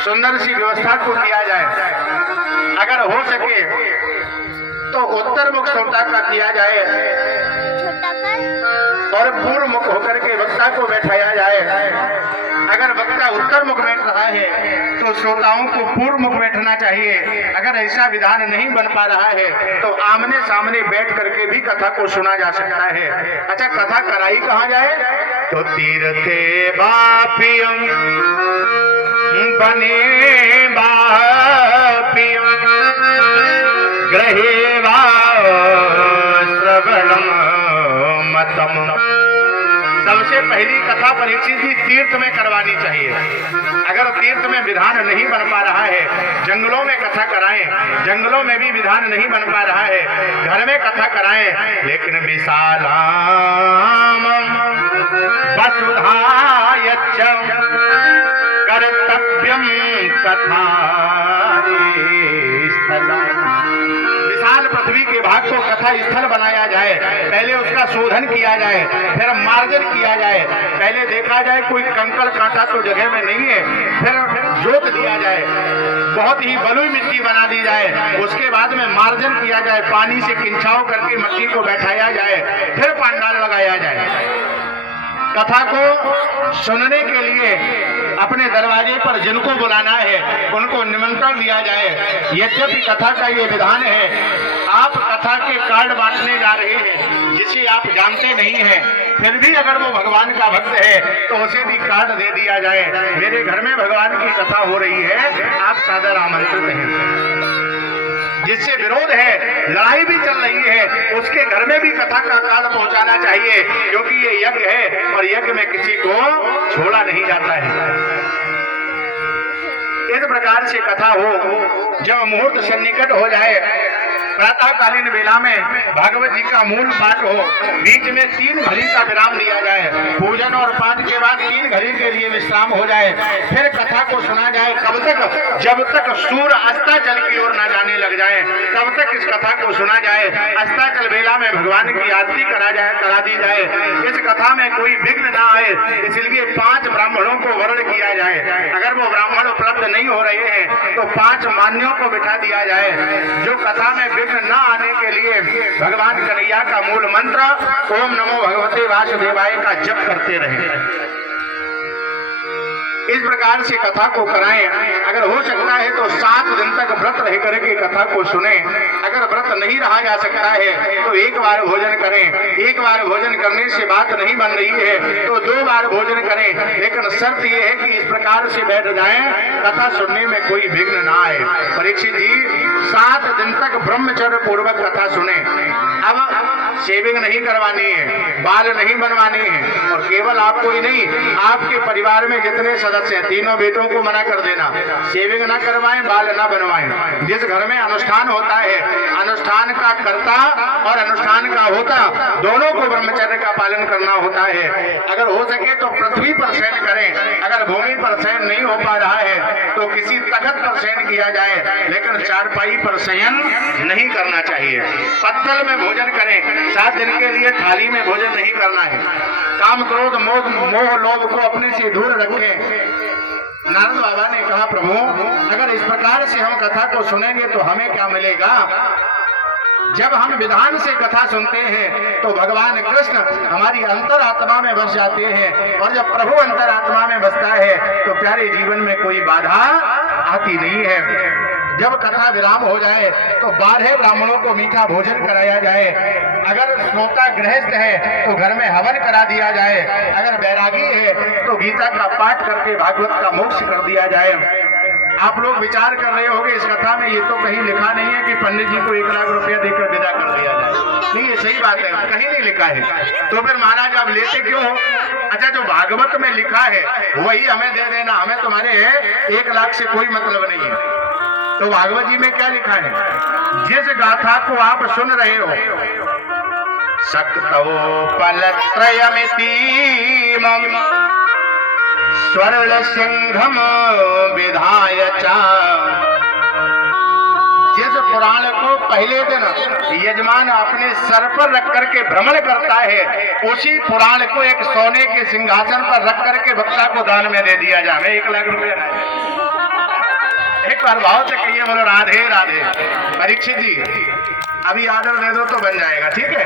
सुंदर सी व्यवस्था को किया जाए। अगर हो सके तो उत्तर मुख श्रोता का किया जाए और पूर्व मुख होकर के वक्ता को बैठाया जाए। अगर वक्ता उत्तर मुख बैठ रहा है तो श्रोताओं को पूर्व मुख बैठना चाहिए। अगर ऐसा विधान नहीं बन पा रहा है तो आमने सामने बैठ करके भी कथा को सुना जा सकता है। अच्छा, कथा कराई कहाँ जाए? तो तीर्थे बापियम बने बापियम ग्रहे वा श्रवणम मतम। सबसे पहली कथा परीक्षित जी तीर्थ में करवानी चाहिए। अगर तीर्थ में विधान नहीं बन पा रहा है, जंगलों में कथा कराएं। जंगलों में भी विधान नहीं बन पा रहा है, घर में कथा कराएं। लेकिन विशालाम वसुधायच्च कर्तव्यम कथा विशाल पृथ्वी के भाग को कथा स्थल बनाया जाए। पहले उसका शोधन किया जाए, फिर मार्जन किया जाए। पहले देखा जाए कोई कंकड़ कांटा तो जगह में नहीं है, फिर जोत दिया जाए, बहुत ही बलुई मिट्टी बना दी जाए। उसके बाद में मार्जन किया जाए, पानी से किंचाव करके मट्टी को बैठाया जाए, फिर पंडाल लगाया जाए। कथा को सुनने के लिए अपने दरवाजे पर जिनको बुलाना है उनको निमंत्रण दिया जाए। यद्यपि कथा का ये विधान है, आप कथा के कार्ड बांटने जा रहे हैं जिसे आप जानते नहीं हैं, फिर भी अगर वो भगवान का भक्त है तो उसे भी कार्ड दे दिया जाए। मेरे घर में भगवान की कथा हो रही है, आप सादर आमंत्रित हैं। जिससे विरोध है, लड़ाई भी चल रही है, उसके घर में भी कथा का कार्ड पहुंचाना चाहिए, क्योंकि ये यज्ञ है और यज्ञ में किसी को छोड़ा नहीं जाता है। इस प्रकार से कथा हो, जब मुहूर्त सन्निकट हो जाए, प्रातःकालीन वेला में भागवत जी का मूल पाठ हो, बीच में 3 घड़ी का विराम दिया जाए। पूजन और पाठ के बाद 3 घड़ी के लिए विश्राम हो जाए, फिर कथा को सुना जाए। कब तक? जब तक सूर्य अस्ताचल की ओर न जाने लग जाए, तब तक इस कथा को सुना जाए। अस्ताचल वेला में भगवान की आरती करा दी जाए। इस कथा में कोई विघ्न ना आए, इसलिए 5 ब्राह्मणों को वर्ण किया जाए। अगर वो ब्राह्मण उपलब्ध नहीं हो रहे हैं तो 5 मान्यों को बिठा दिया जाए, जो कथा में विघ्न न आने के लिए भगवान कन्हैया का मूल मंत्र ओम नमो भगवते वासुदेवाय का जप करते रहें। इस प्रकार से कथा को कराएं। अगर हो सकता है तो 7 दिन तक व्रत रह करके कथा को सुने। अगर व्रत नहीं रहा जा सकता है तो 1 बार भोजन करें। 1 बार भोजन करने से बात नहीं बन रही है तो 2 बार भोजन करें, लेकिन शर्त यह है कि इस प्रकार से बैठ जाएं कथा सुनने में कोई विघ्न ना आए। परीक्षित जी 7 दिन तक ब्रह्मचर्य पूर्वक कथा सुने। अब शेविंग नहीं करवानी है, बाल नहीं बनवाने हैं, और केवल आपको ही नहीं, आपके परिवार में जितने सदस्य हैं, तीनों बेटों को मना कर देना, शेविंग ना करवाएं, बाल ना बनवाएं। जिस घर में अनुष्ठान होता है, अनुष्ठान का कर्ता और अनुष्ठान का होता दोनों को ब्रह्मचर्य का पालन करना होता है। अगर हो सके तो पृथ्वी पर शयन करें। अगर भूमि पर शयन नहीं हो पा रहा है तो किसी तख्त पर शयन किया जाए, लेकिन चारपाई पर शयन नहीं करना चाहिए। पत्तल में भोजन करें। 7 दिन के लिए थाली में भोजन नहीं करना है। काम क्रोध मोह लोभ को अपने से दूर रखें। नारद बाबा ने कहा, प्रभु अगर इस प्रकार से हम कथा को सुनेंगे तो हमें क्या मिलेगा? जब हम विधान से कथा सुनते हैं तो भगवान कृष्ण हमारी अंतरात्मा में बस जाते हैं, और जब प्रभु अंतरात्मा में बसता है तो प्यारे जीवन में कोई बाधा आती नहीं है। जब कथा विराम हो जाए तो 12 ब्राह्मणों को मीठा भोजन कराया जाए। अगर श्रोता गृहस्थ है तो घर में हवन करा दिया जाए। अगर बैरागी है तो गीता का पाठ करके भागवत का मोक्ष कर दिया जाए। आप लोग विचार कर रहे होंगे इस कथा में ये तो कहीं लिखा नहीं है कि पंडित जी को 1 लाख रुपया देकर विदा कर दिया जाए। नहीं, ये सही बात है, कहीं नहीं लिखा है। तो फिर महाराज आप लेते क्यों हो? अच्छा, जो भागवत में लिखा है वही हमें दे देना, हमें तुम्हारे 1 लाख से कोई मतलब नहीं है। तो भागवत जी में क्या लिखा है? जिस गाथा को आप सुन रहे हो, शक्तो पलत्रयमिति स्वर्ण सिंहम विधाय च। जिस पुराण को पहले दिन यजमान अपने सर पर रख करके भ्रमण करता है, उसी पुराण को एक सोने के सिंहासन पर रख करके वक्ता को दान में दे दिया जाए। 1 लाख रुपया एक बार भाव से कहिए बोलो राधे राधे। परीक्षित जी अभी आदर दे दो तो बन जाएगा, ठीक है।